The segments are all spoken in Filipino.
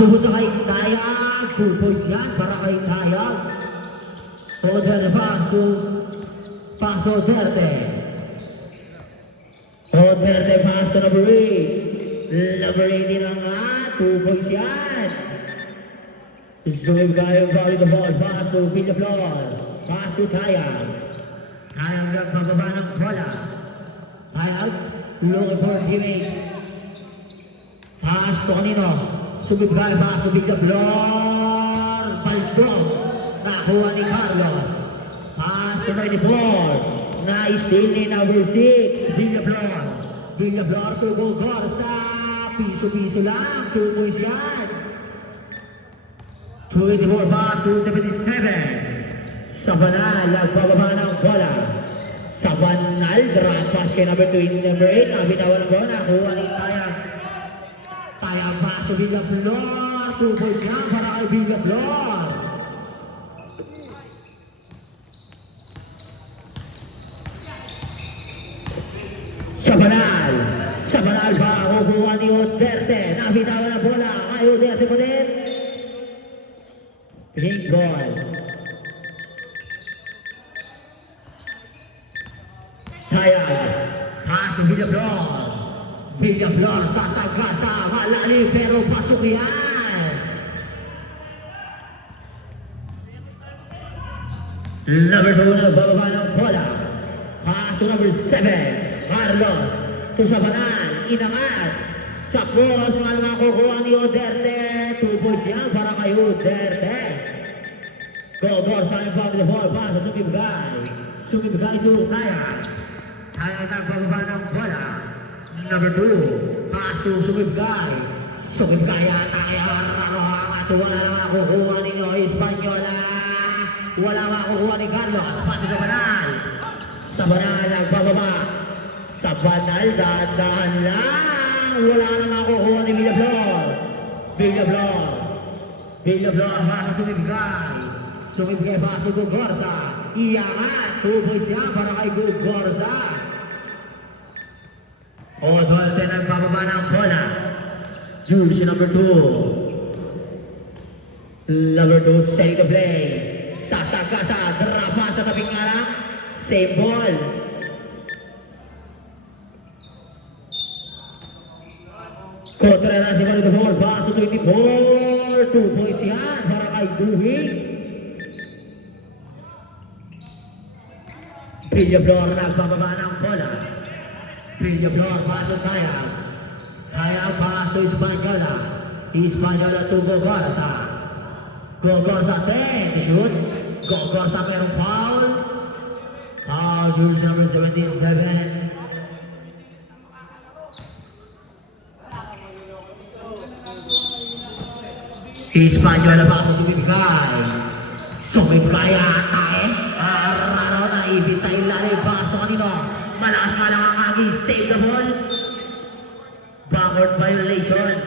Papunta kay Tayag. 2 points yan para kay Tayag. Oderte paso Oderte. Oderte pass to number 8. Number 8 din ang 2 points yan. Zoom kayo ball the ball. Pass to Villaflor. Pass to Tayag. Tayag nagpababa ng bola. Tayag looking for a teammate. Pass to kanino? Sumibigay pass to Villaflor. Baldog. Nakuha ni Carlos. Pass to 94. Nice steal ni number 6. Villaflor. Villaflor to Golgorza. Piso-piso lang. 2 points yan. 24 pass to 77. Sabanal. Nagbababa ng bola. Sabanal. Drop pass kay number 2. Number 8. Nabitawan ng bola. Nakuha ni Tayag. Tayag pass to Villaflor. 2 points yan para kay Villaflor. Sabanal. Sabanal ba? Kukuha ni Oderte. Nabitawan ng bola. Kay Oderte mo din. Pink ball. Tayag. Pass to Villaflor. Villaflor sasagasa. Malalim pero pasok yan. Number 2 nagbababa ng bola. Pass to number 7. Carlos to Sabanal, inangat sa cross, nga naman kukuha ni Oderte. 2 points yan para kay Oderte. Golgorza in front of the ball, pass to Sumibigay to Tayag. Tayag nagbababa ng bola. Number 2, pass to Sumibigay. Sumibigay yata kay Arraro at wala naman kukuha ni Espanyola. Wala naman kukuha ni Carlos. Pass to Sabanal. Sabanal nagbababa. Sabanal, dahan-dahan lang. Wala na makukuha ni Villaflor. Villaflor, paso Sumibigay. Sumibigay paso Golgorza. Iyangat. 2 points yan para kay Golgorza. Oderte nagbababa ng bola. Jersey number 2. Number 2, setting the play. Sasagasa, drapa sa tabing nga lang. Same ball. Contreras si Manito Ball, paso 24. 2 points yan para kay Duhig. Villaflor nagbababa ng bola. Villaflor, paso Tayag. Tayag, paso Espanyola. Espanyola to Golgorza. Golgorza 10 to shoot. Golgorza merong foul. Foul, jersey number 77. Espanyola pa ako sumibigay. Sumibigay atake. Arraro na ibig sa ilalim. Pass to kanino. Malakas nga lang ang agi. Save the ball. Backward violation.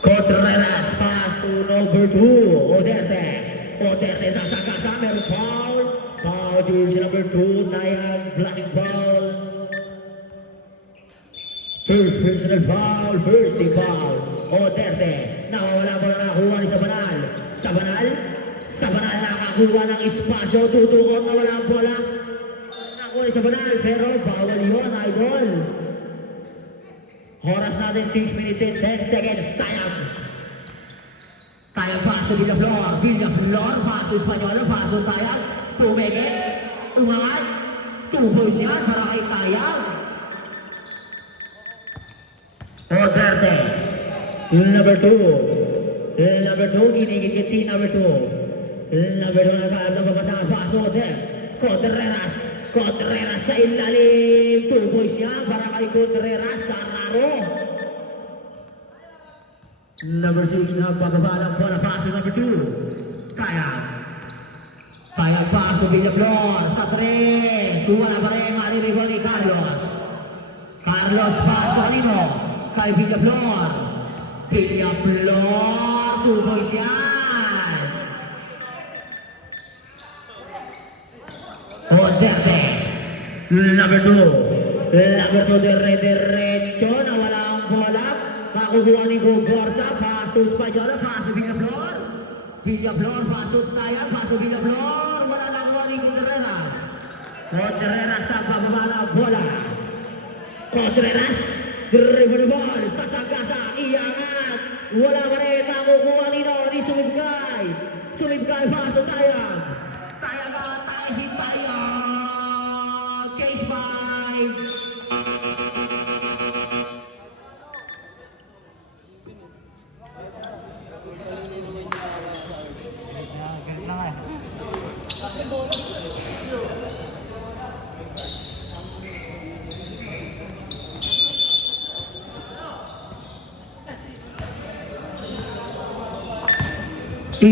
Contreras. Pass to number 2. Oderte. Oderte sasagasa. Meron foul. Foul jersey number 2. Tayag. Blocking foul. First personal foul, first team foul. Oderte, nawawala ba na nakuha ni Sabanal? Sabanal nakakuha ng espasyo, tutukot na wala ang bola. Nakuha ni Sabanal, pero bawal yun, idol. Oras natin 6 minutes and 10 seconds. Tayag paso Villaflor, paso Espanyola, paso Tayag. Tumigit, umangat. 2 points yan para kay Tayag. Oderte. Number 2. Ginigit si number 2. Number 2 nagkaroon ng pagkasama. Paso Contreras. Contreras sa ilalim. 2 points yan para kay Contreras sa Arraro. Number 6 nagbababa ng bola. Paso number 2. Tayag paso Villaflor sa 3. Wala pa rin maririgo ni Carlos. Carlos paso kanino? Kay Villaflor. 2 points yan. Oderte. Number 2. Number 2, diretso na wala ang bola. Makukuha ni Gogorza. Pass to Española. Pass to Villaflor. Villaflor, pass to Tayan. Pass to Villaflor. Wala nakuha ni Contreras. Contreras nagbababa ng bola. Contreras. Dribble ball. Sasagasa. Iangat. Wala pa rin. Makukuha ni Sulibgay. Sulibgay, pass to Tayan. Tayan na. Tayan si Tayan. Chase by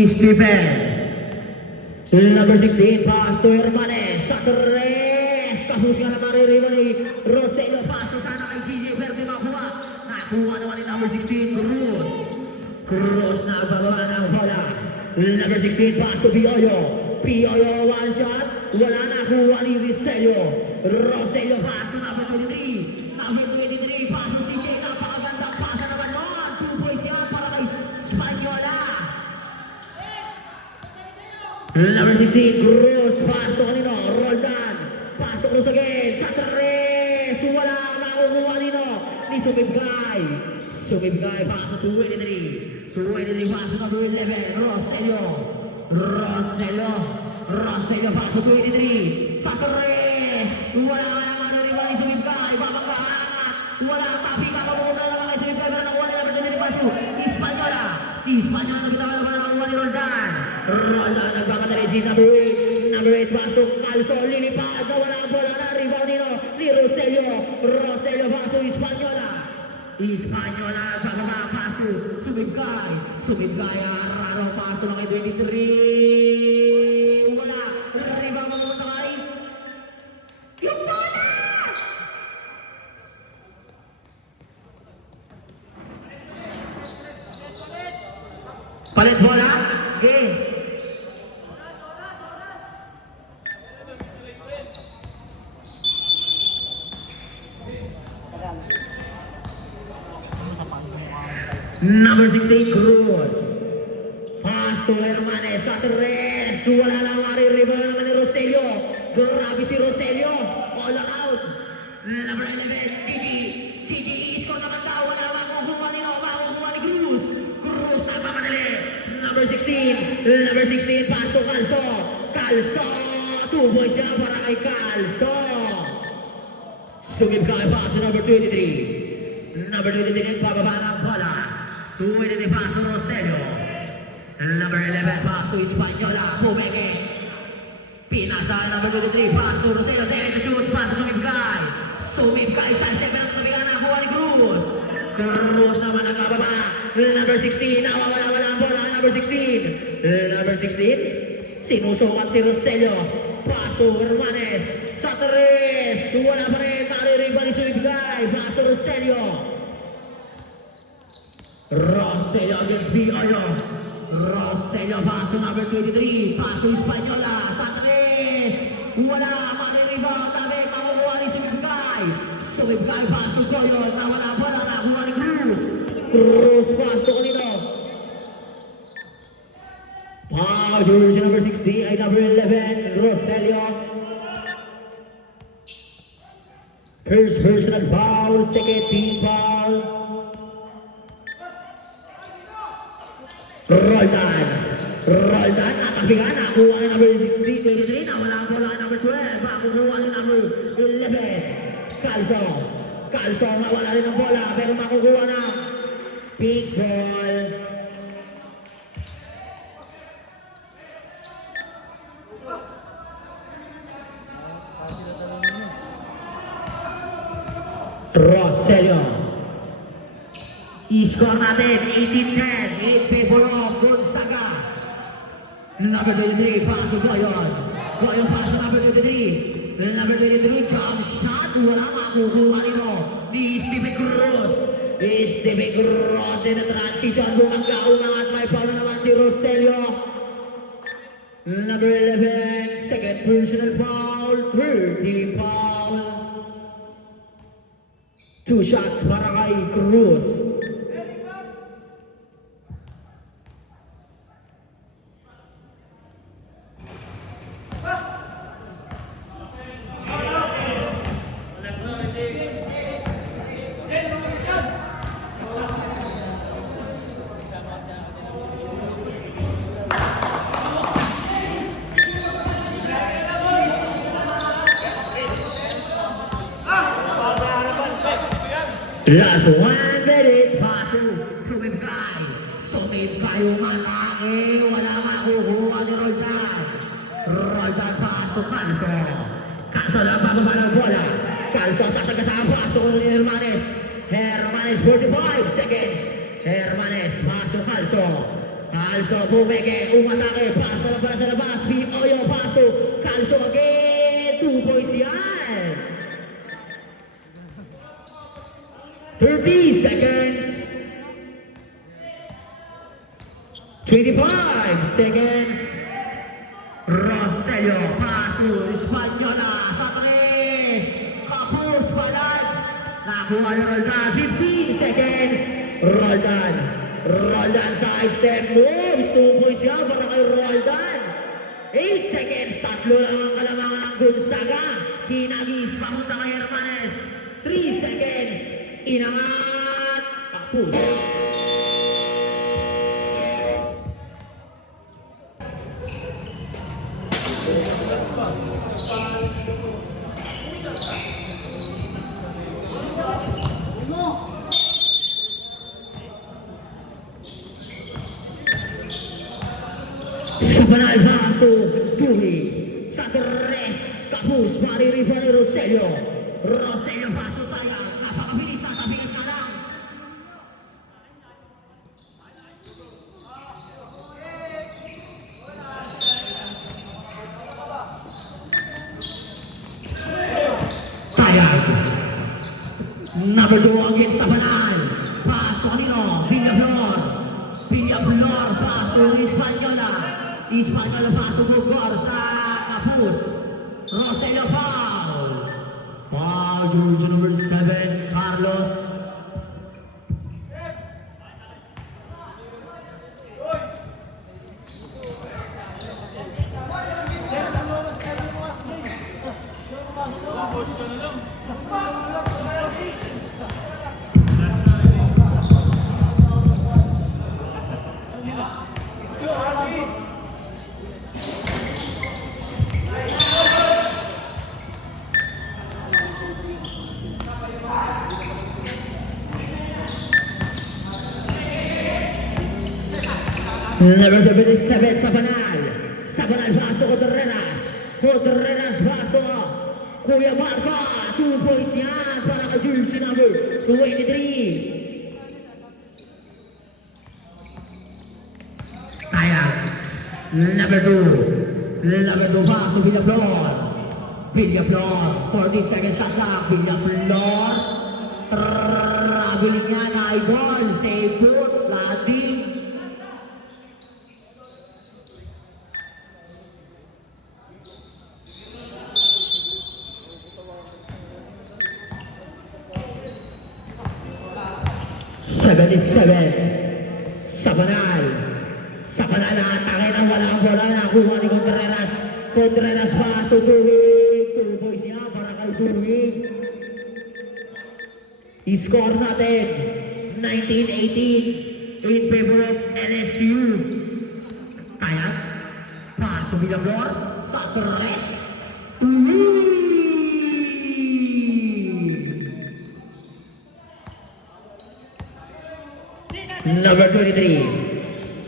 Stephen. Number 16, pass to Hermanes. Sa tres. Kahusga na maririwan ni Roselio. Pass to sana kay GJ Verde makuha. Nakuha naman ni number 16, Cruz. Cruz na bababa ng bola. Number 16, pass to Pioyo. Pioyo, one shot. Wala nakuha ni Roselio. Roselio, pass to number 23. Number 23, pass to CJ. Napakagandang pasa naman nun. 2 points yan para kay Española. Number 16, Cruz, pass to kanino, Roldan, pass to Cruz again, sa tres, wala, makukuha nino, ni Sumibgay, Sumibgay, pass to 23, 23, pass to number 11, Roselio, Roselio, pass to 23, sa tres, wala ka naman rin ni Sumibgay, babangga, angat, wala, tapi ka, makukuha naman kay Sumibgay, pero nakuha nila, pero nila pass to Española, nagkitawa naman nakuha ni Roldan, Roldan nagpapadali si number 8 pass to Calso, lilipad na wala ang bola na rebound ni Roselio, pass to Española nagbababa, pass to Sumibgay, raro pass to lang kay 23, wala, rebound ang pumunta kay yung bola! Palit bola, game. Number 16, Cruz. Pass to Hermanes sa tres. Wala lang mariribal naman ni Roselio. Grabe si Roselio. All out. Number 11, Gigi. Score naman daw. Wala makukuha ni Cruz. Cruz nagpapadali. Number 16, pass to Calso. 2 points siya para kay Calso. Sumibgay pass to number 23. Number 23, pababa ng bola. 23 pass to Roselio. Number 11, pass to Española. Pumeke. Pinasa number 23, pass to Roselio. Take the shoot, pass to Sumibgay, sa step ng tabigan na kuha ni Cruz. Cruz naman ang kababa. Number 16, nawawala ang bola. Number 16, sinusukat si Roselio. Pass to Hermanes. Sa tres, wala pa rin. Maririba ni Sumibgay. Pass to Roselio against Pioyo. Roselio, pass to number 23. Pass to Española. Sa tres, wala. Maririba. Tabi, makukuha ni Sumibgay. Sumibgay, pass to Coyon. Nawala bola. Nakuha ni Cruz. Pass to kanino. Jersey number 60 ay number 11, Roselio. First personal foul, second team foul. Roldan, natapigan, nakuha ni number 16, 23, nawala ang bola number 12, makukuha ni number 11, Calso, nawala rin ang bola, pero makukuha na pink ball. Roselio. I-score natin 18-10 in favor of Gonzaga. Number 23, pass to Goyon. Goyon para sa number 23. Number 23, jump shot. Wala makukuha nito ni Stephen Cruz. Stephen Cruz in the transition. Bumangga-unang at may foul naman si Roselio. Number 11, second personal foul, third team foul. 2 shots para kay Cruz. Last 1 minute, paso, sumibigay. Sumibigay umatake, wala makukuha ni Roldan. Roldan pass to Calso. Calso na bababa ng bola. Calso sasagasaan paso ni Hermanes. Hermanes 45 seconds. Hermanes, paso Calso. Calso bumeke, umatake, pass na lang para sa labas. Pioyo paso, Calso again. 2 points yan. 30 seconds. 25 seconds. Roselio, pass to Española sa 3. Kapus balad. Nakuha ni Roldan. 15 seconds. Roldan. Roldan side step moves. 2 points yan para kay Roldan. 8 seconds. Tatlo lang ang kalamangan ng Gonzaga. Pinagis papunta kay Hermanes. 3 seconds. Inangat. Kapus. Sa panal paso, Tuhi. Sa 3, Kapus, mariripa ni Roselio. Roselio paso tayo. Napakabilis na, tabigan ka lang. Sayang. Number 2 again sa panal. Pass to kanino? Villaflor. Villaflor, pass to Española. Española pass to Bugor sa Kapus. Roselio foul. Foul, jersey number 7, Carlos. Number 77 sa panal. Sa panal paso Contreras. Contreras paso Kuya Marca. 2 points yan para ka jersey number 23. Kaya number 2. Number 2 paso Villaflor. Villaflor. 14 seconds shot lang. Villaflor. Traveling niya na idol. Save put. Landing. Sa panal. Sa panal na atake ng walang bola. Nakuha ni Contreras. Contreras pass to Tuwing. 2 points niya para kay Tuwing. I-score natin 19-18 in favor of LSU. Kaya pass to Villaflor sa 3. Tuwing. Number 23.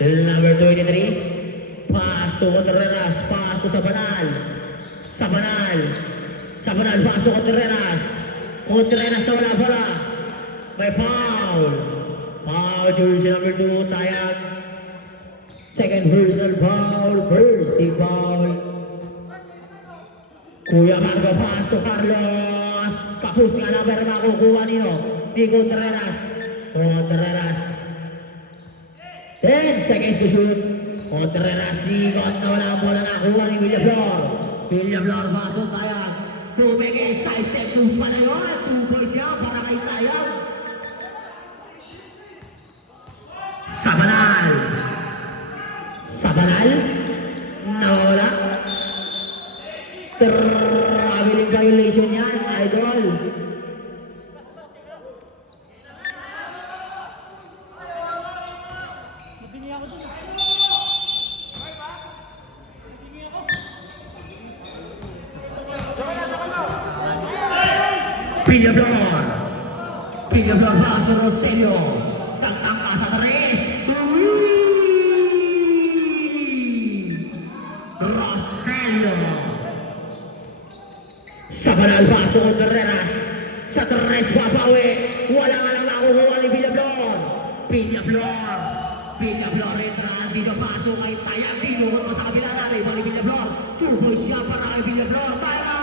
Number 23. Pass to Contreras. Pass to Sabanal. Sabanal. Sabanal. Pass to Contreras. Contreras na wala pala. May foul. Foul. Jersey number 2. Tayag. Second personal foul. First team foul. Kuya Marco. Pass to Carlos. Kapus nga na pero makukuha nino. Di Contreras. Contreras. 10 seconds to shoot. Contreras, sigot na wala ang bola, nakuha ni Villaflor. Villaflor, pasok kaya. Bumigit sa step 2 pa na yun. 2 points yan para kay Tayang. Sabanal. Sabanal. Nawawala. Traveling violation yan, idol. Villaflor. Villaflor pa sa Roselio. Tagtangka sa Tres. Roselio. Sabanal pa sa Contreras. Sa Tres papawi. Wala nga lang makukuha ni Villaflor. Villaflor. Villaflor entrance. Dito paso kay Tayang. Tinukot pa sa kabila na. Iba ni Villaflor. 2 points siya para kay Villaflor. Tayang!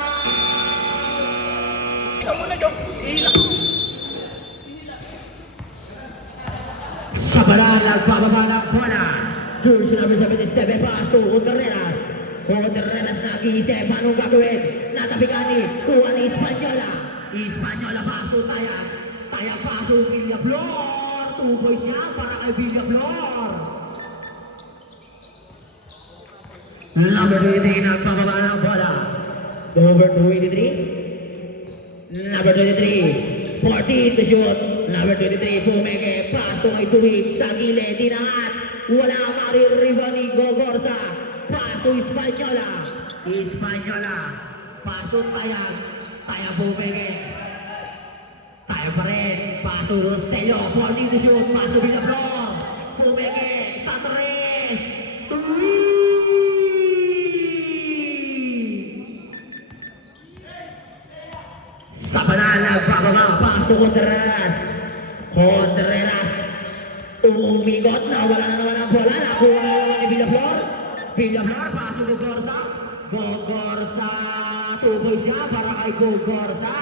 Sabanal nagbababa ng bola. Jersey number 77 pass to Contreras. Contreras nag-iisip anong gagawin. Natapigani, kuha ni Espanyola. Espanyola pass to Tayang. Tayang pass to Villaflor. 2 points niya para kay Villaflor. Number 23 nagbababa ng bola. Number 23. Number 23, 14 to shoot. Number 23, Pumeke, pass to kay Tuwid, sa gilid, dinangat. Wala maririba ni Gogorza. Pass to Espanyola. Espanyola, pass to Tayang. Tayang Pumeke. Tayang pa rin, pass to Roselio, 14 to shoot. Pass to Villaflor. Pumeke, sa Tres. Tuwid. Sabanal nagbababa, pass to Contreras. Contreras umigot na, wala na naman ang bola. Nakuha na naman ni Villaflor. Villaflor, pass to Gogorza. Gogorza, 2 points siya para kay Gogorza.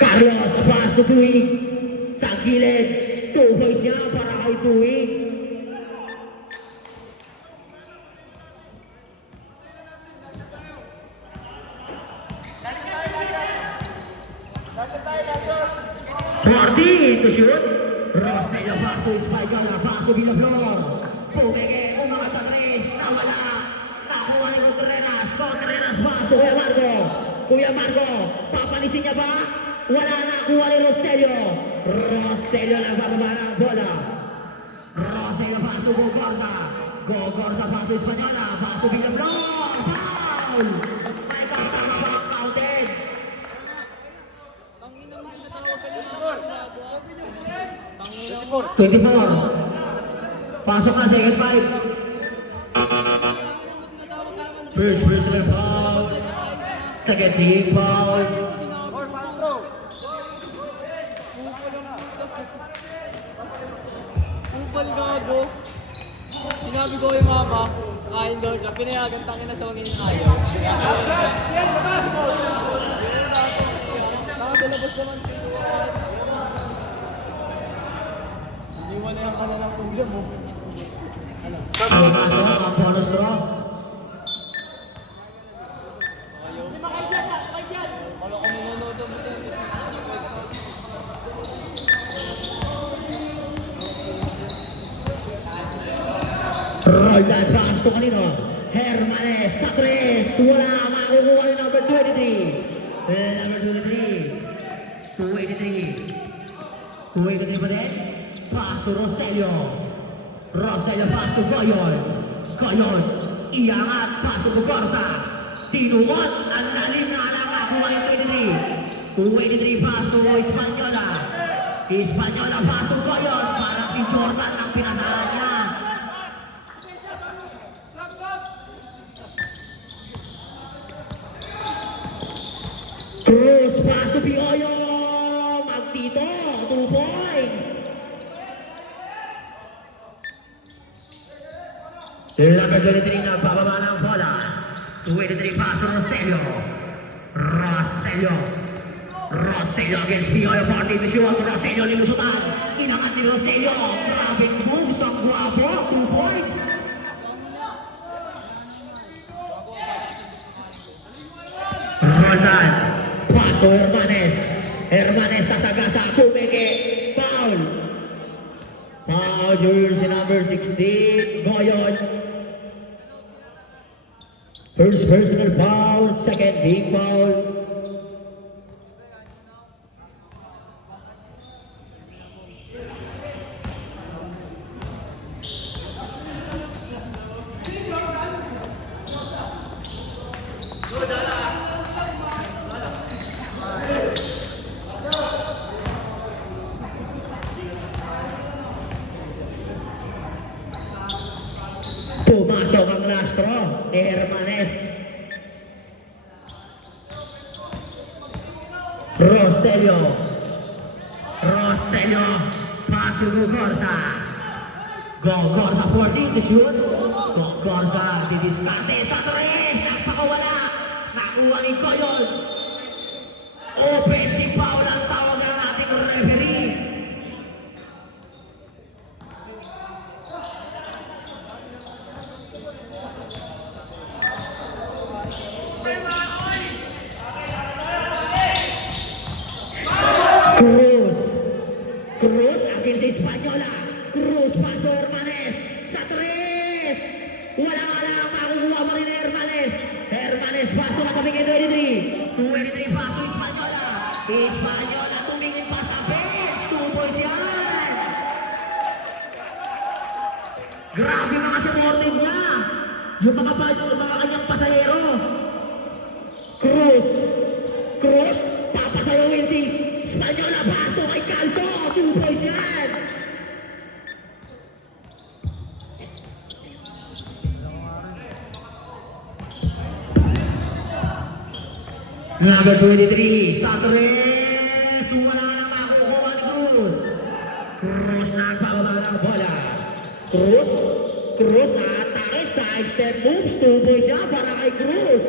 Carlos, pass to Tuwig. Sa gilid, 2 points siya para kay Tuwig. To shoot. Roselio pass to Espanyola, pass to Villaflor. Pumeke, umangat sa Tres, nawala. Nakuha ni Contreras. Contreras pass to Kuya Marco. Kuya Marco, papanisin niya ba? Wala na, kuha ni Roselio. Roselio nagbababa ng bola. Roselio pass to Gogorza. Gogorza pass to Espanyola, pass to Villaflor. Foul! May counted. 24. Pasok na second 5. First personal foul. Second team foul. Kupal gago. Sinabi ko kay mama, kain daw siya. Pinayagan tangin na sa magiging ayaw. Nakabalabas naman. Hindi wala yung kanilang tugyan mo. Ang bonus draw. Wala ko nanonood mo din. Roll that pass to kanino? Hermanes sa Tres. Wala makukuha ni number 23. Number 23. 283. 283 pa din. Pass to Roselio. Roselio pass to Goyon. Goyon. Iangat. Pass to Gogorza. Tinungot. Ang lalim na alam na. Kuha yung 23. 283 pass to Espanyola. Espanyola pass to Goyon. Parang si Jordan ang pinasahan niya. Cruz pass to Pioyo. Magtito. 2 points. Number 23 na bababa ng bola. 283 pass to Roselio. Roselio. Roselio against Pioyo Party Mission. Roselio limusutan. Inangat ni Roselio. Grabing moves ang guwapo. 2 points. Roldan. Paso Hermanes. Hermanes sasagasa. Kumeke. Foul. Foul jersey number 16. Goyon. First personal foul. Second team foul. Pumasok ang last throw ni Hermanes. Roselio. Roselio. Pass to Gorza. Gorza 14 to shoot. Gorza didiskarte sa 3. Nagpakawala. Nakuha ni Coyon. Offensive foul ang tawag ng ating referee. Cruz against Española. Cruz paso Hermanes sa 3. Walang makukuha pa rin Hermanes. Hermanes paso na tumingin 23. 23 paso Española. Española tumingin pa sa bench. 2 points yan. Grabe mga supportive niya. Yung mga kanyang pasahero. Cruz papasayawin si Española paso kay Calzo. 2 points yan. Number 23 sa 3. Wala na makukuha ni Cruz. Cruz nagpababa ng bola. Cruz atake, side step moves. 2 points yan para kay Cruz.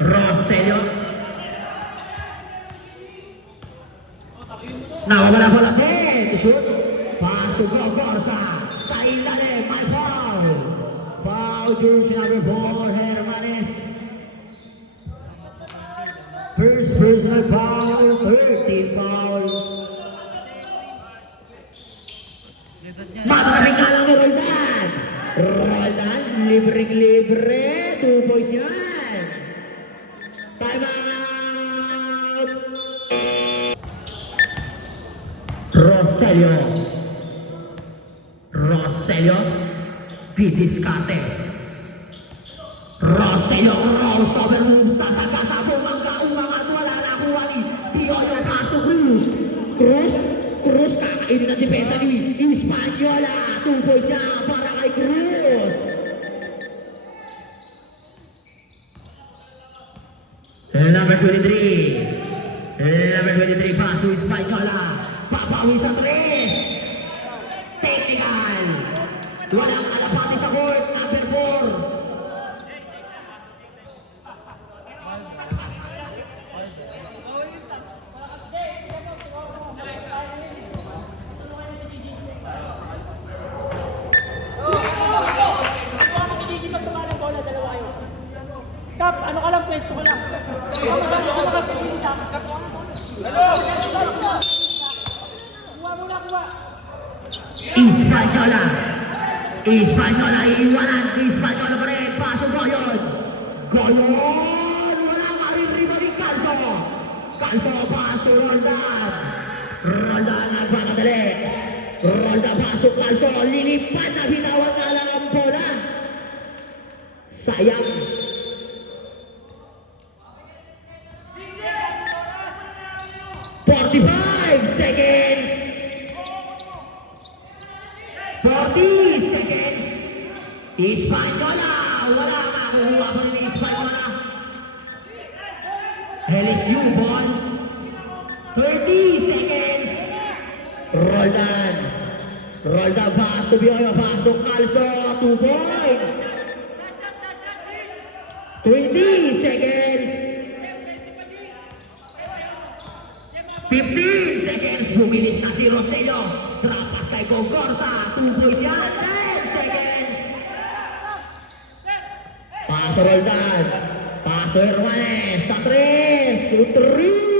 Roselio. Nawawala bola din. Shoot. Pass to Gorza. Sa ilalim. May foul. Foul jersey number 4. Hermanes. First personal foul. 13 foul. Mataming alang ni Roldan. Roldan, libreng-libre. 2 points yan. Time out. Roselio. Didiskarte. Roselio rolls over moves. Sasagasa umangat. Wala na kuha ni Pioyo. Pass to Cruz. Cruz kakainin ng depensa ni Española. 2 points na para kay Cruz. Number 23 pass to Española. Papawi sa 3. Technical. Walang alapati sa court. Number 4. Kap, ano ka lang, pwesto ka lang. Kuha. Española, iwanan. Española pa rin. Paso Goyon. Wala maririma ni Calzo. Calzo, pass to Roldan. Roldan nagpapadali. Roldan paso Calzo. Lilipad na binawang nga lang ang bola. Sayang. Seconds. 40 seconds. Española. Wala makukuha pa rin ni Española. LSU ball. 30 seconds. Roldan. Roll down pass to Bioyo, pass to Calso, 2 points. 20 seconds. 15 seconds. Bumilis na si Rosello. Drop pass kay Gogorza. 2 points yan. 10 seconds. Paso Roldan. Paso Hermanes. Sa 3. To 3.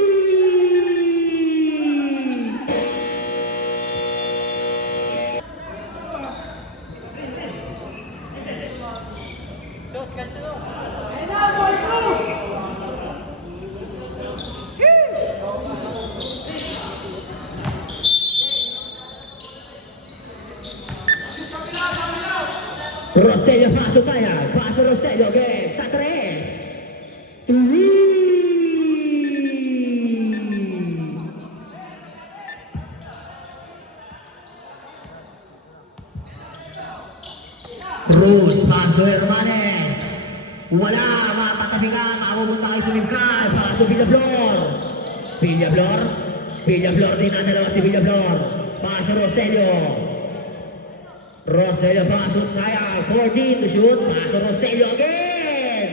Rosello paso kaya. Paso Rosello again. Sa 3. 3. Cruz, paso Hermanes. Wala, mapatabi ka, mapupunta kayo sa Mimkal. Paso Villablor. Villablor. Villablor din ang dalawa si Villablor. Paso Rosello. Rosello paso kaya. 14 to shoot. Paso Rosello again.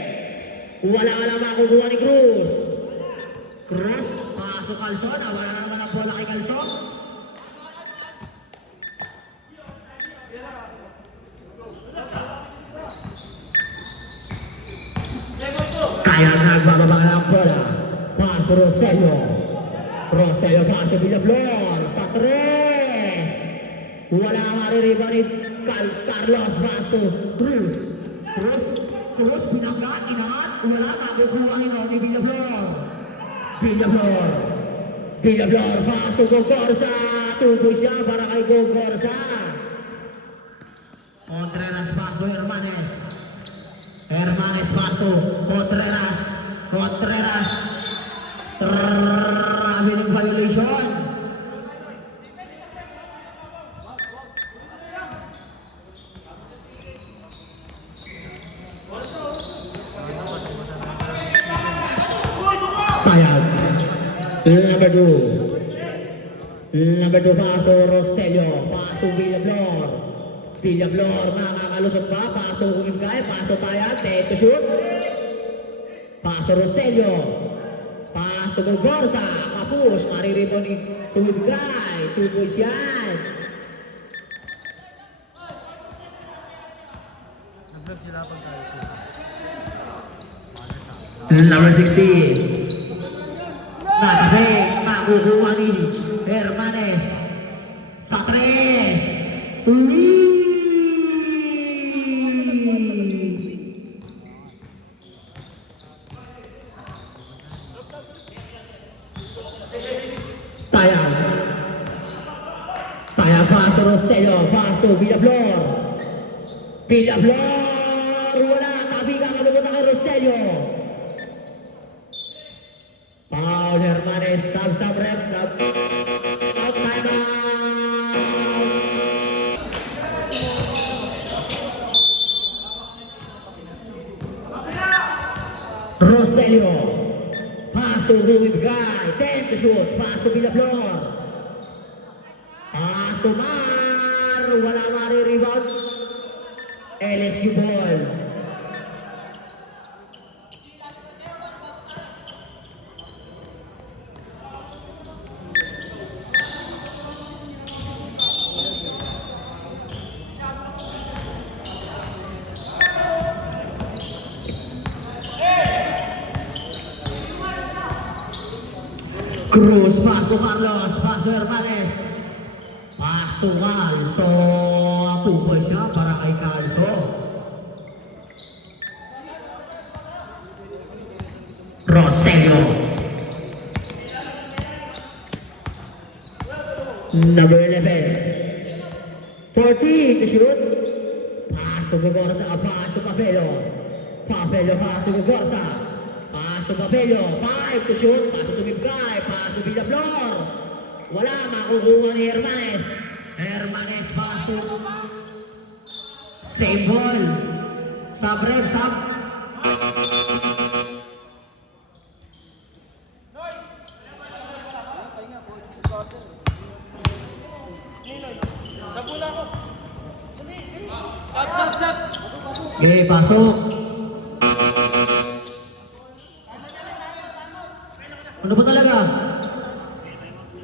Wala makukuha ni Cruz. Cruz, paso Calzon. Wala na naman ang bola kay Calzon. Kaya nagbababa ng bola. Paso Rosello. Rosello paso Villablor. Sa 3. Wala maririba ni Carlos paso Cruz. Cruz pinangga, inangat. Wala makukuha ni Villablor. Villablor paso Gogorza. Tuboy siya para kay Gogorza. Contreras paso Hermanes. Hermanes paso, Contreras. Trrrr, violation. Tayag. Number 2 paso Rosello, paso Villablor. Villablor, makakalusot ba? Paso Umimkay, paso Tayag, 10 to shoot. Paso Rosello. Paso Gogorza, kapus, maririto ni Umimkay. 2 points yan. Number 16. Natabi, makukuha ni Hermanes. Sa 3. Uwi! Tayag paso Rosello, paso Villablor. Wala, tabi ka kalubutan kay Rosello. Paul Hermanes, sub, rep, sub. Out, time out. Rosello. Paso Umimkay, 10 to shoot. Paso Villablor. Paso Mar. Wala mari-rebound. LSU ball. Cruz, paso Carlos, paso Hermanes. Paso Calzo. 2 points siya para kay Calzo. Rosello. Number 11. 14 to shoot. Paso Gogorza, paso Papelo. Paso Gogorza. Paso Papelo, 5 to shoot. Paso Umimkay, paso Villablor. Wala, makukuha ni Hermanes. Hermanes paso. Same ball. Sub rep, sub. Sa Stop! Okay, pasok. Ano ba talaga?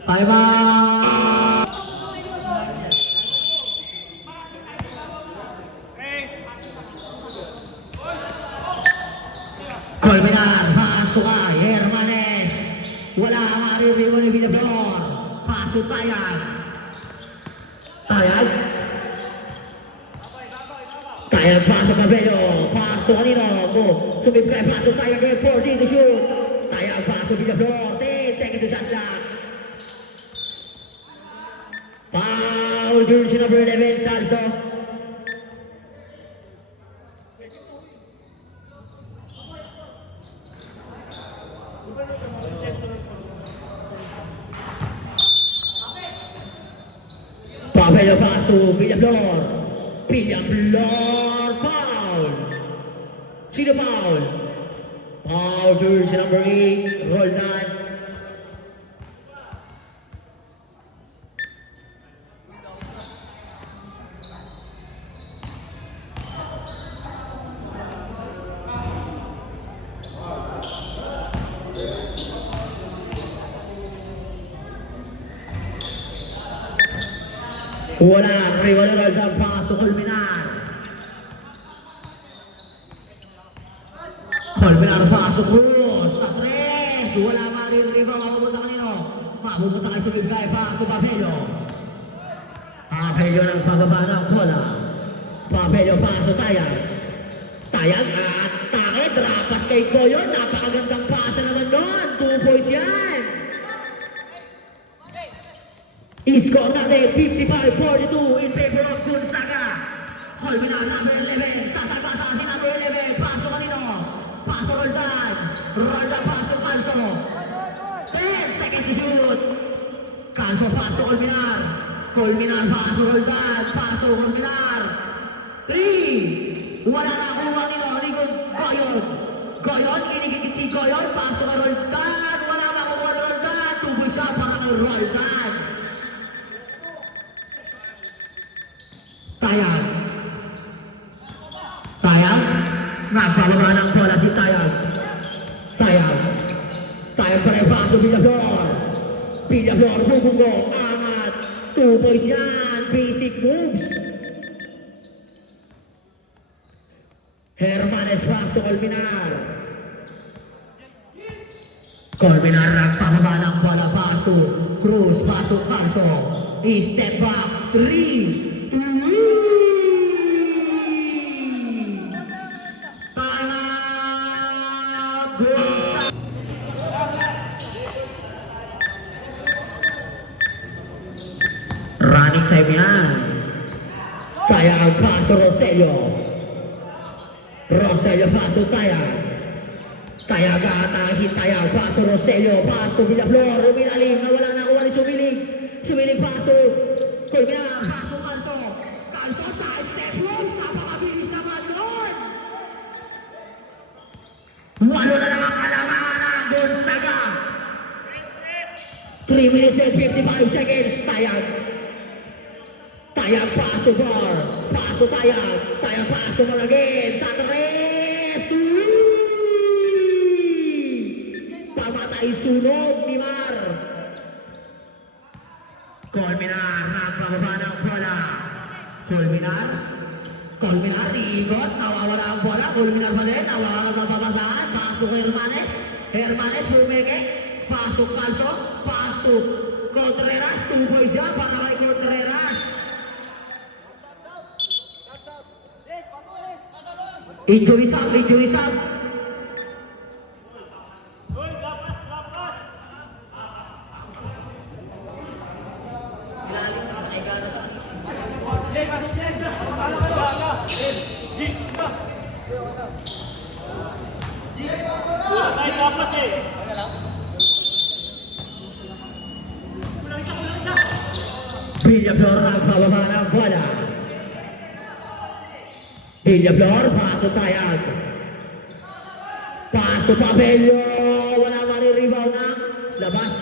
Time out! Colmenar, pass to kay Hermanes. Wala maririwan ni Villaflor. Pass to Tayag. Tayag. Tayag, pass to Cabello. Pass to kanino? Go. Sumibigay, pass to Tayag. 14 to shoot. Tayag, pass to Villaflor. 10 seconds to shot clock. Foul, jersey number 11, Talso. Papel paso, Villaflor. Villaflor, foul. Sino foul? Foul, jersey number 8, Roldan. Wala, Rival Roldan, paso, Colmenar. Colmenar, paso, Cruz, sa 3. Wala maririwan, mapupunta kanino? Mapupunta kay Sumibigay, paso, Papello. Papello ng pababa ng bola. Papello, paso, Tayag. Tayag at takit, rapas kay Goyon. Napakagandang pasa naman doon. 2 points yan. Isko natin 55-42 in favor of Gonzaga. Colmenar, number 11. Sasagasa si number 11. Paso kanino? Paso Roldan. Roldan, paso Canso. 10 seconds to shoot. Canso, paso Colmenar. Colmenar, paso Roldan. Paso Colmenar. 3. Wala na kuha nino. Likod Goyon. Goyon, inigit si Goyon. Paso kay Roldan. Wala na kuha ni Roldan. Tuboy siya para kay Roldan. Tayag. Tayag. Nagpababa ng bola si Tayag. Tayag. Tayag pa rin paso Villaflor. Villaflor, bubunggo. Angat. 2 points yan. Basic moves. Hermanes paso Colmenar. Colmenar nagpababa ng bola. Paso. Cruz. Paso Canso. Step back. 3. Running time yan. Kaya ang paso Roselio. Roselio paso Tayag. Tayag atahin Tayag. Paso Roselio. Paso Villaflor. Ruminalim. Nawala na kuha ni Sumilig. Sumilig paso. Colmenar. Paso Canso. Canso side step moves. Napakabilis naman doon. 8 na lang ang kalamangan ng Gonzaga. 3 minutes and 55 seconds. Tayag. Tayag paso bar. Paso Tayag. Tayag paso mo again. Sa 3. Pamatay sunog ni Mar. Colmenar. Nagpababa ng bola. Colmenar. Colmenar. Ikot. Nawawala ang bola. Colmenar pa din. Nawawala ng babasaan. Paso kay Hermanes. Hermanes bumeke. Paso Canso. Paso Contreras. 2 points yan para kay Contreras. Injury sub, injury sub. Villaflor nagpababa ng bola. Villaflor, paso Tayag. Paso Papello. Wala mariribaw na. Labas.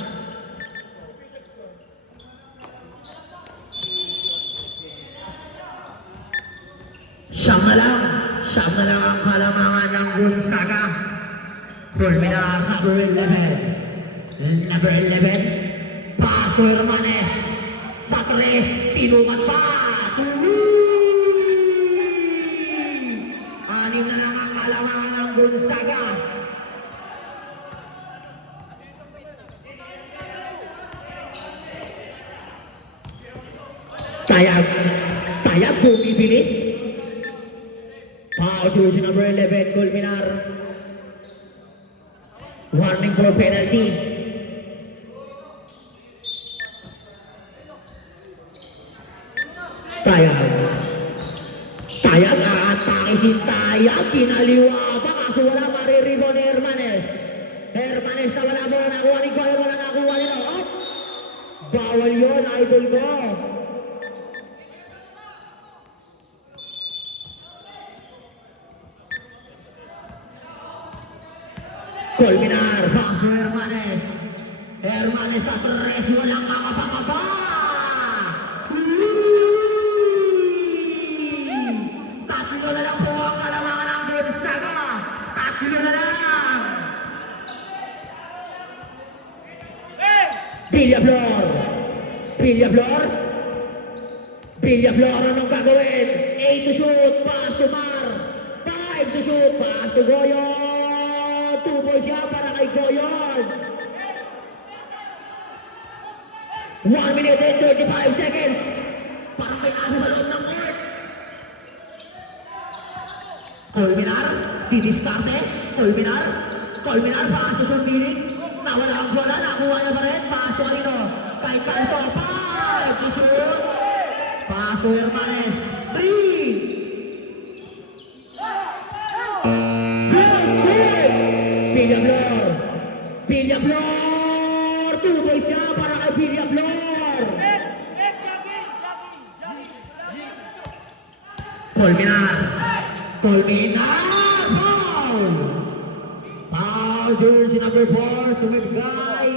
Siyam na lang ang kalamangan ng Gonzaga. Fulminar, number 11. Number 11, Pasto Hermanes. Sa 3, sinuman pa. Anim na lang ang kalamangan ng Gonzaga. Tayag, bumibilis. Foul jersey number 11, Fulminar. Warning for penalty. Tayag, aatake si Tayag. Kinaliwa pa kaso wala mariribon ni Hermanes. Hermanes na wala mo na nakuha ni Goyo. Wala nakuha nila. Oh! Bawal yun, idol ko. Fulminar, paso Hermanes. Hermanes sa 3, walang makapakapa. Tatlo na lang po ang kalamangan ng Gonzaga. Tatlo na lang. Villaflor, anong gagawin? 8 to shoot, pass to Mar. 5 to shoot, pass to Goyo. 2 points siya para kay Goyon. 1 minute and 35 seconds. Parang may asa sa loob ng court. Fulminar, didiskarte. Fulminar, pass to Sumbiling. Nawala ang bola, nakuha niya pa rin. Pass to kanino? Kay Canso, 5 to shoot. Pass to Hermanes, 3. Villaflor, 2 points siya para kay Villaflor. Fulminar, foul jersey number 4, Sumibgay.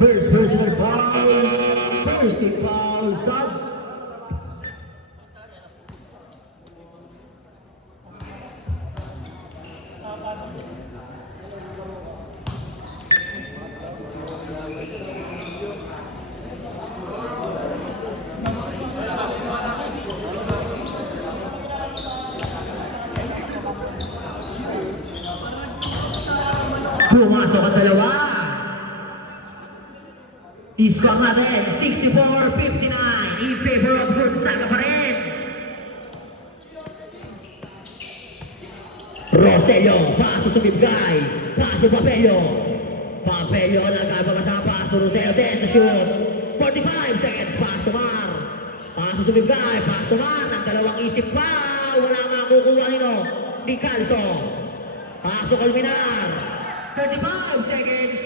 First personal foul, first team foul, sub. Pumasok ang dalawa. Iskang natin, 64-59 in favor of Gonzaga pa rin. Roselio, paso Sumibgay, paso Papelio. Papelio nagkabaka sa paso Roselio, 10 to shoot. 45 seconds, paso Mar. Paso Sumibgay, paso Mar, ang dalawang isip pa. Wala makukuha nino, ni Calso. Paso Fulminar. 35 seconds.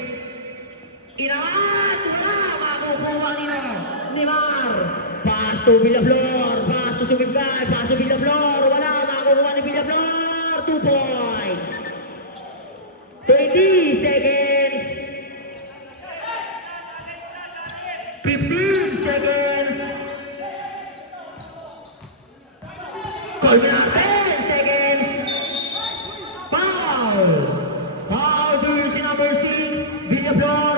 Inawat! Wala! Makukuha ni Mar. Pass to Villaflor. Pass to Sumibgay. Pass to Villaflor. Wala! Makukuha ni Villaflor. 2 points. 20 seconds. 15 seconds. Fulminar, 10 seconds. Foul! Foul jersey number 6, Villaflor.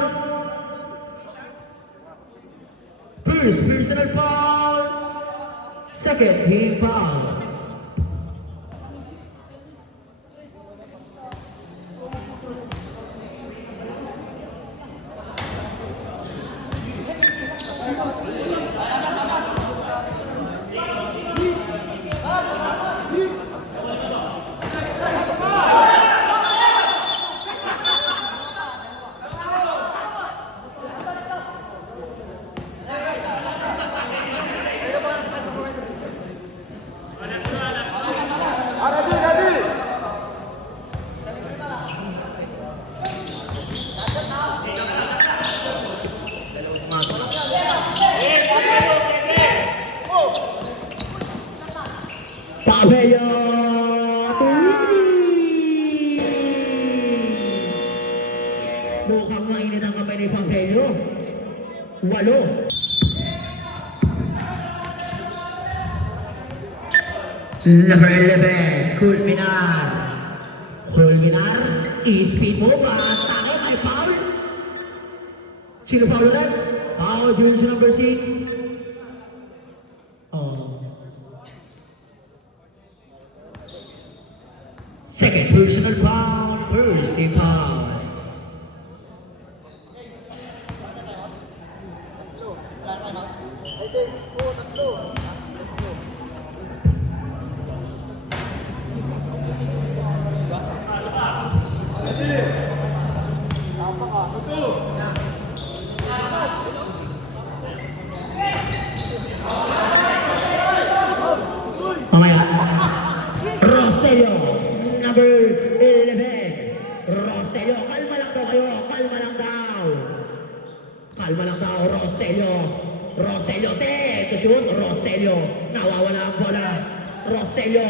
First personal foul, second team foul. Papelio! Mukhang mainit ang kamay ni Papelio. 8. Number 11, Culminar. Culminar, speed mo ba? Takay, may foul. Sino foul ulit? Foul, jersey number 6. Oh. Second personal foul, first team foul. Mamaya. Roselio, number 11. Roselio, kalma lang daw kayo. Kalma lang daw. Kalma lang daw, Roselio. Roselio, to shoot. Roselio, nawawala ang bola. Roselio,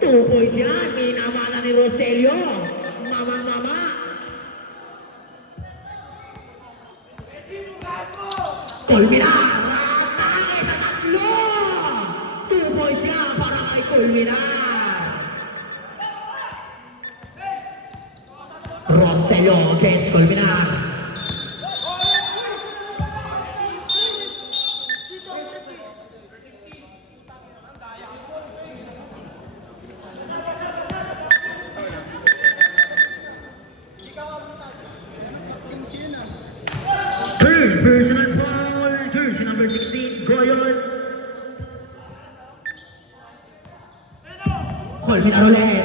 2 points yan. Minamana ni Roselio. Mama. Culminar, atake sa tatlo. 2 points yan para kay Culminar. Roselio against Culminar. Third personal foul, jersey number 16, Goyon. Culminar ulit.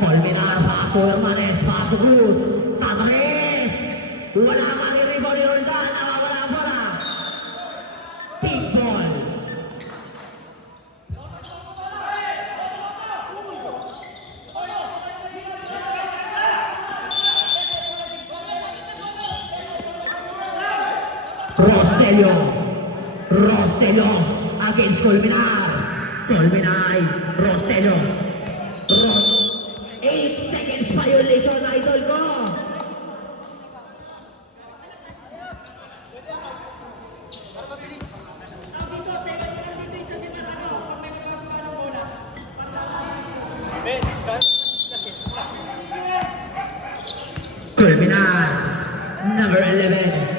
Culminar, paso Hermanes, paso Cruz. Sanres. Wala man yung rebound ni Roldan, nawawala ang bola. Big ball. Roselio against Culminar. Culminar, Roselio. 8 seconds violation, idol ko. Culminar, number 11.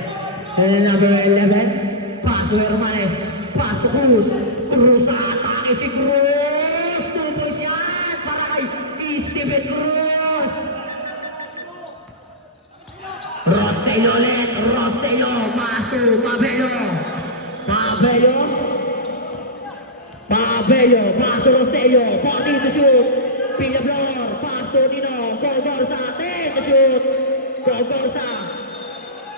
Number 11, paso Hermanes, paso Cruz. Cruz sa atake si Cruz. 2 points yan para kay Steven Cruz. Roselio ulit, Roselio, master, Pabello, paso Roselio, 14 to shoot. Villablor, paso Nino, Gogorza, 10 to shoot. Gogorza.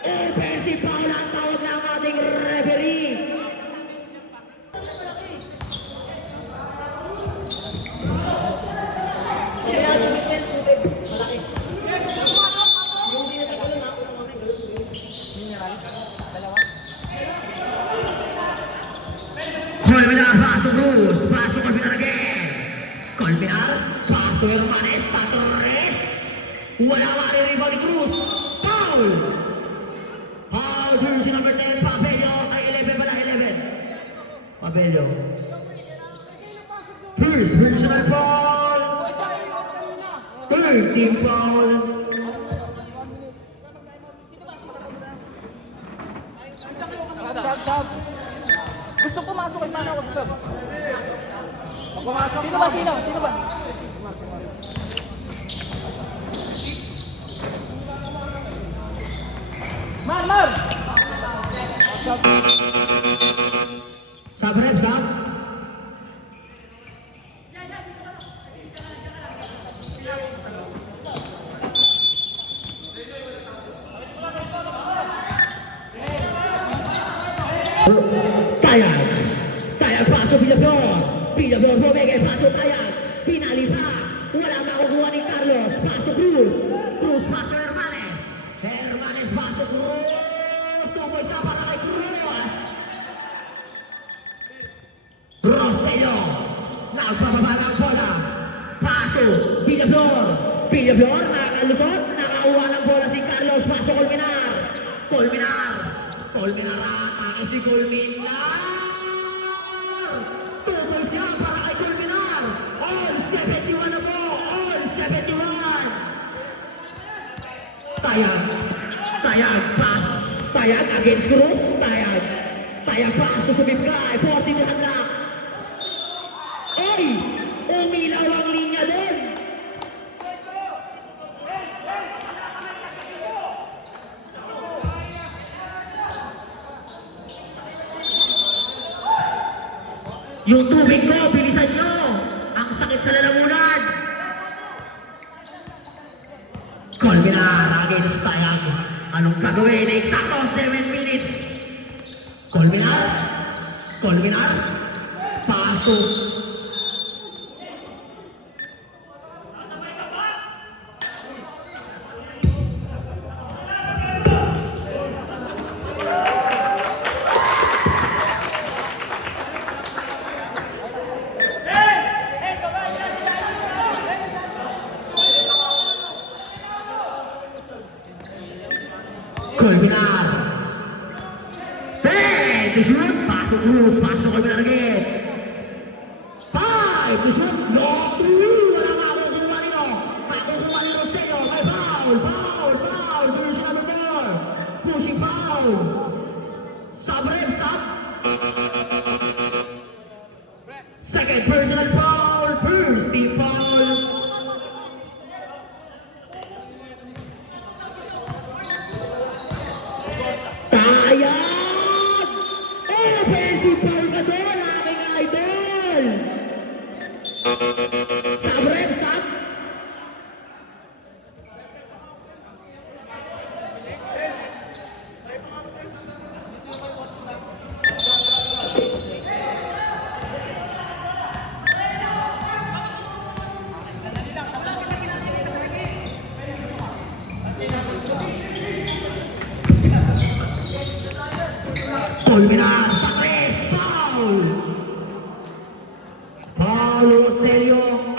Offensive foul ang tawag ng ating referee. Culminar, paso Cruz, paso Culminar again. Culminar, paso Hermanes, sa Torres. Wala rebound ni Cruz. Foul! Jersey number 10, Pabello. Ay, 11 pala, 11. Pabello. First personal foul. Third team foul. Sab. Gusto ko masok kay Mana ako sa sab. Sino ba? Mar! Sab, rep, sab. Tayag, paso Villablor, Romega, paso Tayag, pinalipa, wala makukuha ni Carlos, paso Cruz, paso Hermanes, paso Cruz, tumoy siya para kay Cruz. Roselio, nagpapaba ng bola, paso, Villablor, nakalusot, nakakuha ng bola si Carlos, paso Culminar, atake si Culminar. Tumoy siya para kay Culminar. All 71 na po! All 71! Tayag! Tayag! Pass! Tayag against Cruz! Tayag! Tayag pass to Sumipkay! 40 to Hanlak! Oy! Umilaw ang linya din! Yung tubig ko, bilisan nyo! Ang sakit sa lalamunan! Colmenar against Tayag. Anong gagawin? Eksakto 7 minutes. Colmenar. Colmenar. Pass to. Colmenar. Hey, to shoot. Pasok Cruz. Pasok Colmenar again. 5 to shoot. Long three. Wala makukuha nito. Makukuha ni Rosello. May foul. Foul. Foul. Jersey number 4. Pushing foul. Sub-rep. Sub. Second personal foul. First team foul. Tayag! Offensive foul ka doon, aking idol! Sub-rep, sub! Colmenar sa 3, foul! Foul, Rosello.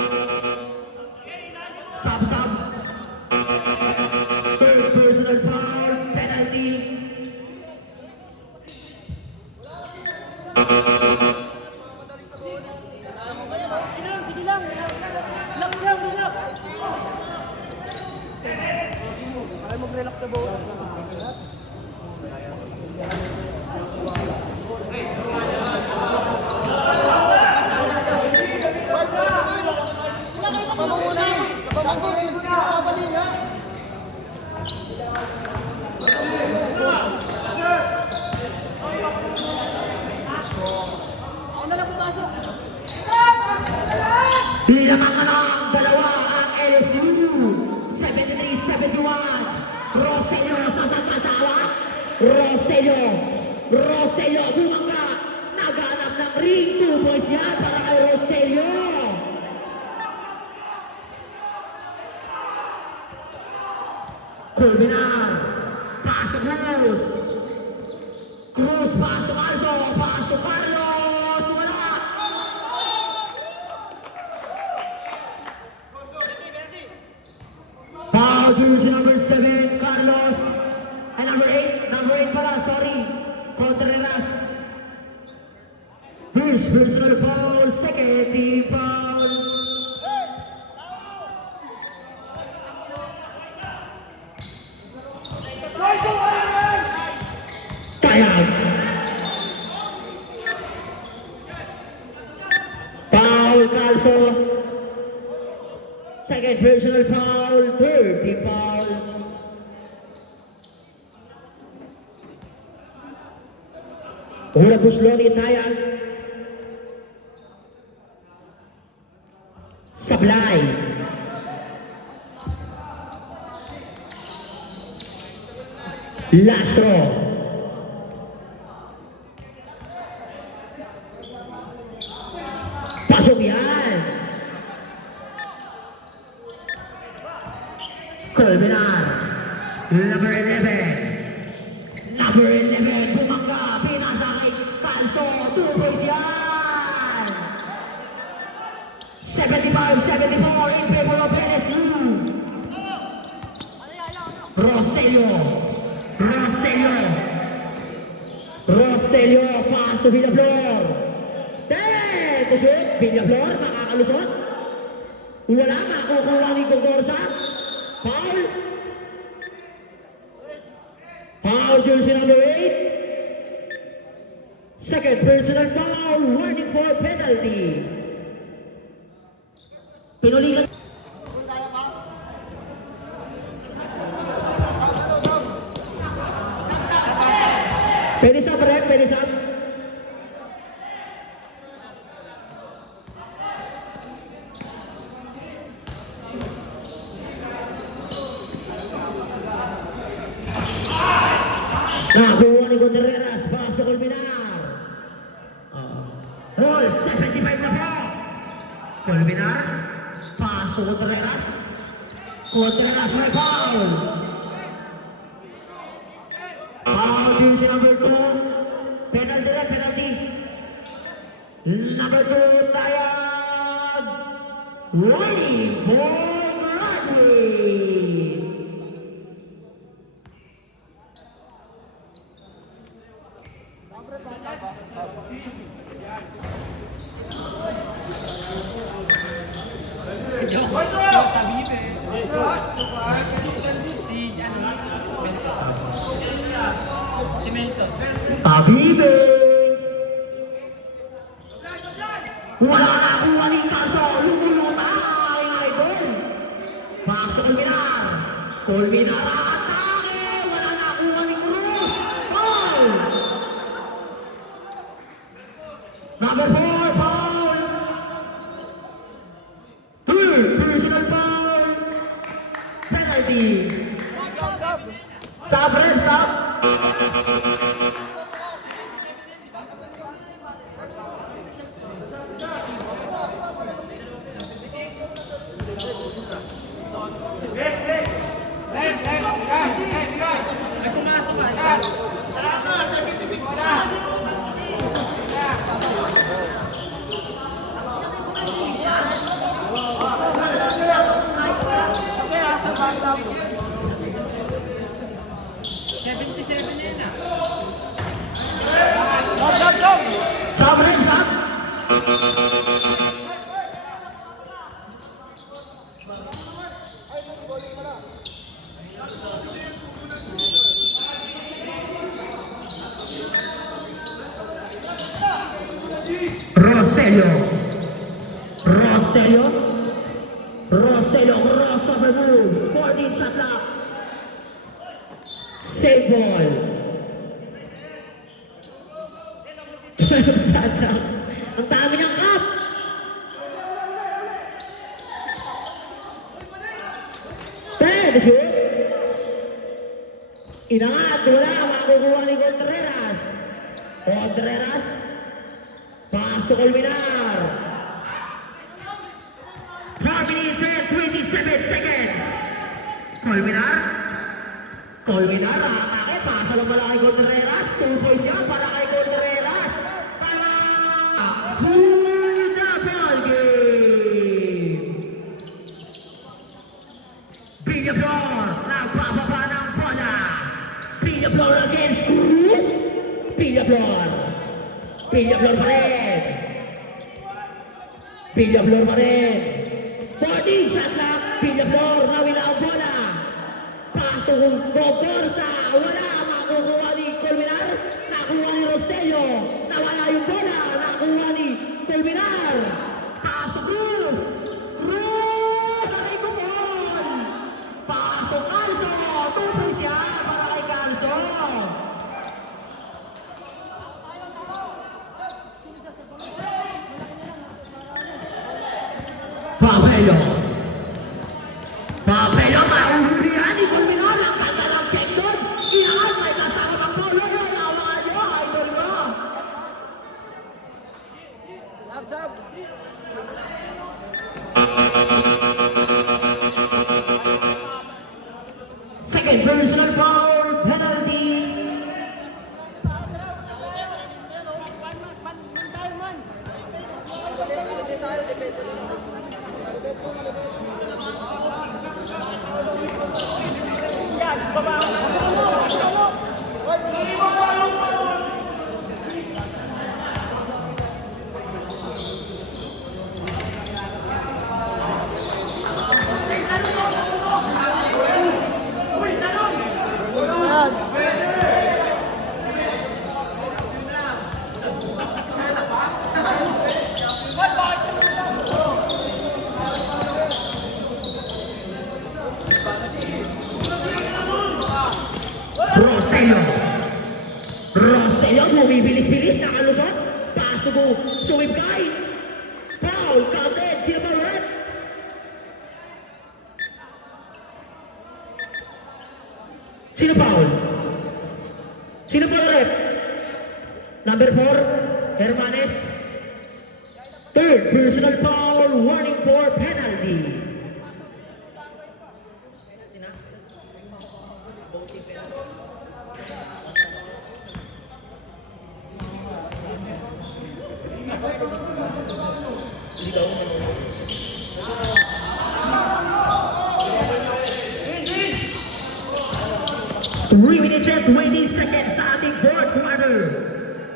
Sub-sub. Third personal foul, penalty. Sige lang. Relax lang, relax. Kaya mag-relax sa buo. Lamang na ng dalawa ang LSU. 73-71. Rosello sa sasawa. Rosello. Rosello bumangga. Naghanap ng ring. 2 points yan para kay Rosello. Colmenar. Pass to Cruz. Cruz pass to Alzo. Pass to Carlos. Wala. Foul jersey number 7, Carlos. And number 8 pala, sorry. Contreras. First personal foul, second team foul. Tayag. Foul, Calso. Second personal foul, third team foul. Una Busloni, Tayag. Sablay. Lastro. Pasok yan. Colmenar. Number 11. Number 11. Bumangga. Pinasa kay Calso. 2 points yan. 75-74 in favor of LSU. Rosello. Rosello. Rosello. Pass to Villaflor. To shoot. Villaflor. Makakalusot. Wala, makukuha ni Gogorza. Foul. Foul, jersey number 8. Second personal foul, warning for penalty. Pinulikan. Pwede sab, rep, pwede sab. Nakuha ni Contreras, pasok Colmenar. Hall, 75 na po. Colmenar, pass to Contreras. Contreras may foul. Foul din si number 2. Penalty rin, penalty. Number 2, tayag. Warning for Broadway. Abibing! Wala na kuha ni Kaso, lumulutang ang aking idol. Pasok Colmenar. Colmenar atake! Wala na kuha ni Cruz. Foul! Number 4, foul! Third, personal foul! Penalty! Sub, red, sub! Sub, red, sub! Roselio. Roselio. Roselio crossover moves. 14 shot clock. Save ball. Shot clock. Ang dami ng cup. Ten, shoot. Inangat, wala. Makukuha ni Contreras. Contreras. Pass to Colmenar. 4 minutes and 27 seconds. Colmenar. Colmenar, atake. Pasa lang pala kay Contreras. 2 points siya para kay Contreras. Tama! Sulit na ball game. Villaflor, nagbababa ng bola. Villaflor against Cruz. Villaflor. Villaflor pa rin. Villaflor pa rin. 14 shot clock. Villaflor, nawila ang bola. Pass to Gogorza. Wala, makukuha ni Colmenar. Nakuha ni Roselio. Nawala yung bola. Nakuha ni Colmenar. Pass to Cruz. Cruz! Aray ko po! Pass to Calzo. 2 points siya para kay Calzo. Papelo. Papelo, mauhulihan ni Colmenar. Ang kanta ng check doon. Inangat, may kasama pang polo. Yun, awangan nyo, idol mo. Sab. Second personal foul, penalty. Roselio, bumibilis-bilis, nakalusot. Pass to go, Suwib Guy. Foul, counted. Sino ba red? Sino foul? Sino ba red? Number 4, Hermanes. Third personal foul, warning for penalty. Three minutes and 20 seconds sa ating fourth quarter.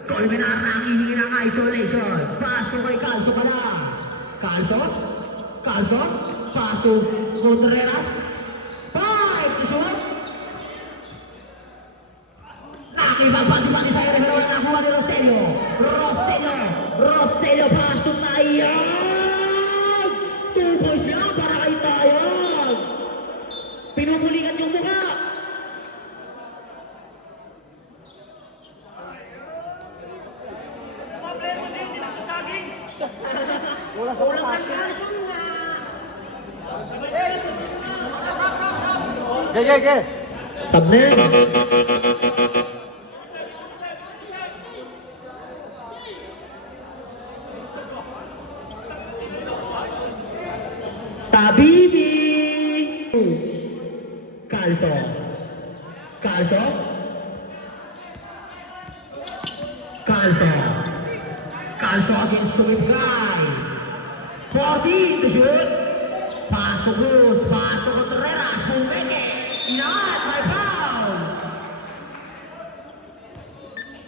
Colmenar na ang hihingi ng isolation. Pass to kay Calzo pala. Calzo? Pass to Contreras. 5 to shoot. Nakipagpati-pati sa area pero nakuha ni Roselio. Roselio pass to Tayag. 2 points lang para kay Tayag. Pinupulikan yung mukha. Mga player mo dyan, hindi nagsasaging. Wala sa ulas. Ge. Sabner. Tabibi. Calzo. Calzo against Suwib Guy. 14 to shoot. Pass to Cruz. Pass to Contreras. Pumeke. Inangat. May foul.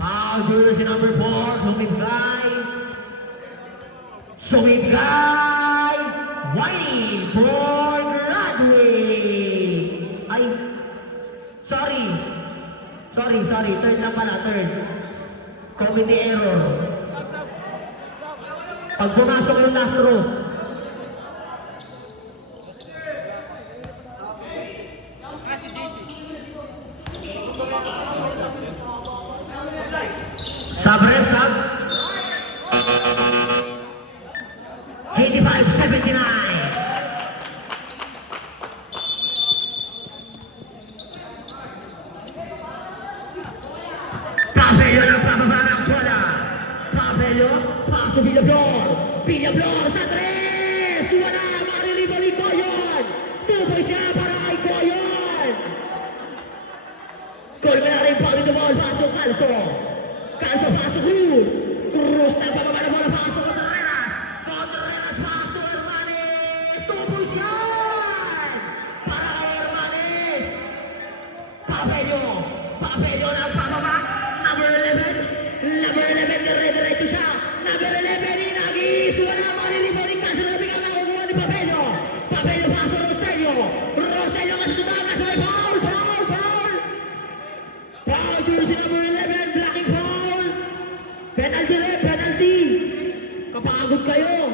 Foul jersey number 4. Suwib Guy. Whitey for graduate. Ay. Sorry. Third lang pala. Third. Committee error. Pag pumasok yung last row. Sub. 85-79. Papelyo ng pababa ng bola. Papelyo, paso Villablor sa 3! Wala, mariribalik ko yun! 2 points siya para kay Koyon! Colmenar yung foul in the ball, paso Calzo, paso Cruz na pababa ng bola, paso Contreras, pass to Hermanes! 2 points yan! Para kay Hermanes! Papelyo ng pababa, number 11, dire-diretso siya. Number 11, Inagis. Wala maririboning kaso na bigyan makukuha ni Papelyo. Papelyo paso Roselio kasi tumaga sa may foul. Foul, jersey number 11, blocking foul. Penalty. Kapagod kayo.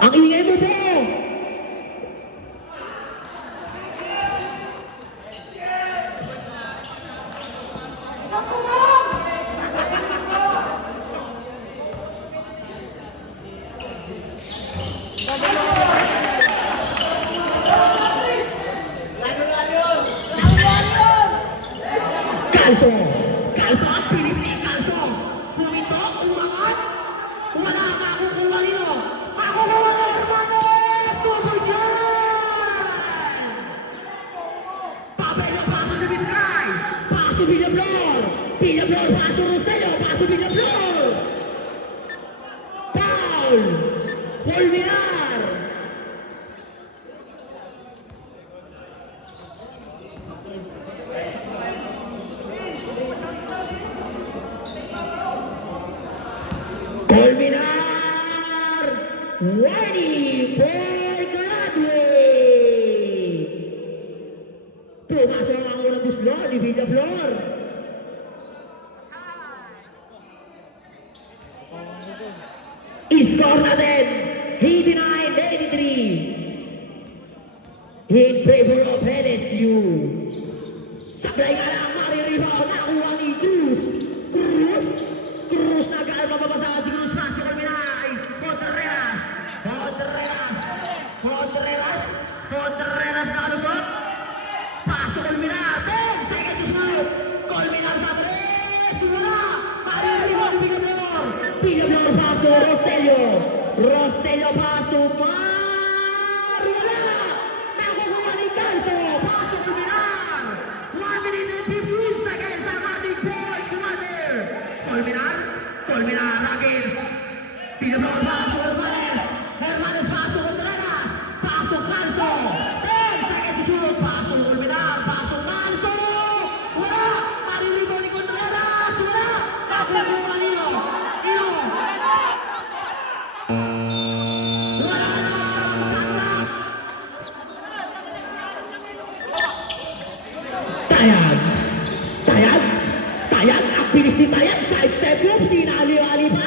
Ang ingay mo po! Calzo at pinis ni Calzo. Pumitok, umangat. Wala makukuha nito. Makukuha na Hermanes! 2 points yan! Papelyo, paso sa Bitray. Paso Villablor, paso Roselio, paso Villablor. Foul! Colmenar! Colmenar! Whitey for graduate! Pumasok ang unang buslo ni Villablor. I-score natin, 89-83. In favor of LSU. Sablay nga lang, mariribaw, nakuha ni Cruz. Cruz nag-almababasahan si Cruz, pasok ang minay. Contreras nakalusot. Pasok Colmenar, 10 seconds to shoot. Colmenar sa tres, wala. Mariribaw ni Villablor pass to Roselio pass to Mar, wala. Nakukuha ni Calzo, pass to Colmenar. 1 minute and 15 seconds ang ating point commander. Colmenar against Villablor pass to Hermanes pass to Contreras, pass to Calzo. 10 seconds to shoot, pass to Colmenar, pass to Calzo. Wala, mariribaw ni Contreras, wala. Nakukuha nino. Tayag, ang bilis ni Tayag, side step loop, sinali-ali pa.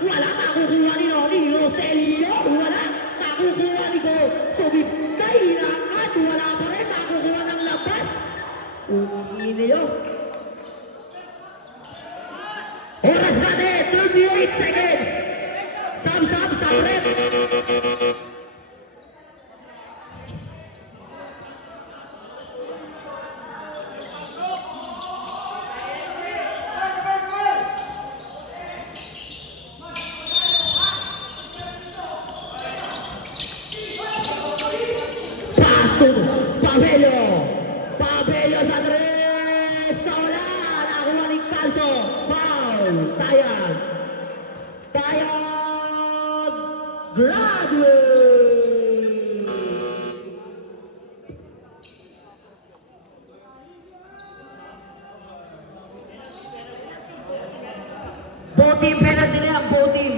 Wala, nakukuha ni Roselio, wala, nakukuha ni Go. Sumipkay na at wala pa rin, nakukuha ng labas. Niyo. Oras natin, 38 seconds. Sam, red. Pabello sa tres, sa wala, nakuha ni Calzo, foul, Tayag, graduate! Both team penalty na yan, both team.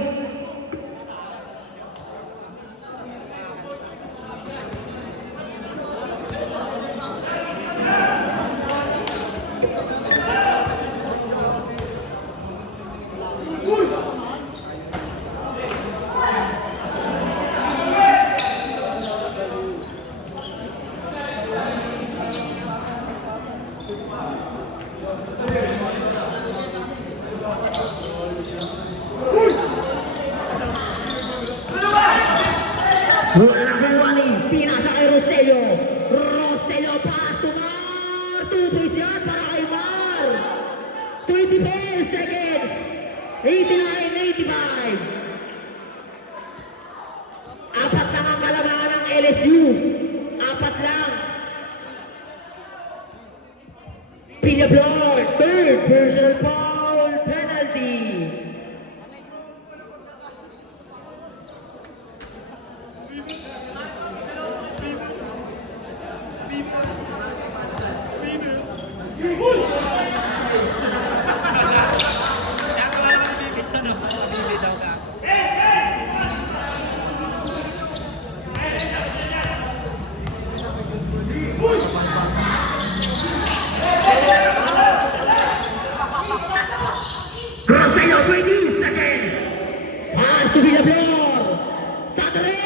Wala nakuha ni pinasa kay Roselio pass to Mar, 2 points yan para kay Mar. 24 seconds, 89-85. Apat lang ang kalamangan ng LSU, apat lang. Villablor, third personal foul penalty. Roselio, 20 seconds. Pass to Villablor. Sa tres.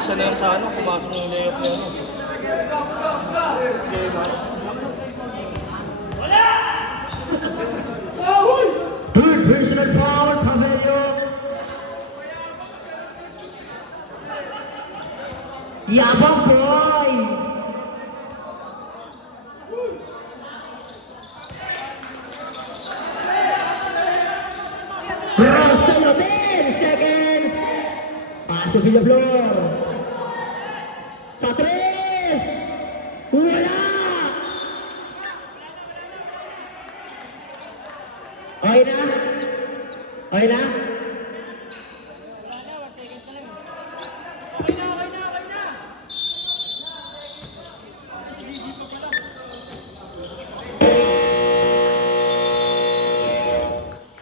Isa na yan sa ano, pumasok yung layup niya. Third personal foul, Pabello. Yabang boy. Roselio, 10 seconds. Paso Villablor. Patris! Wala! Okay na? Okay na?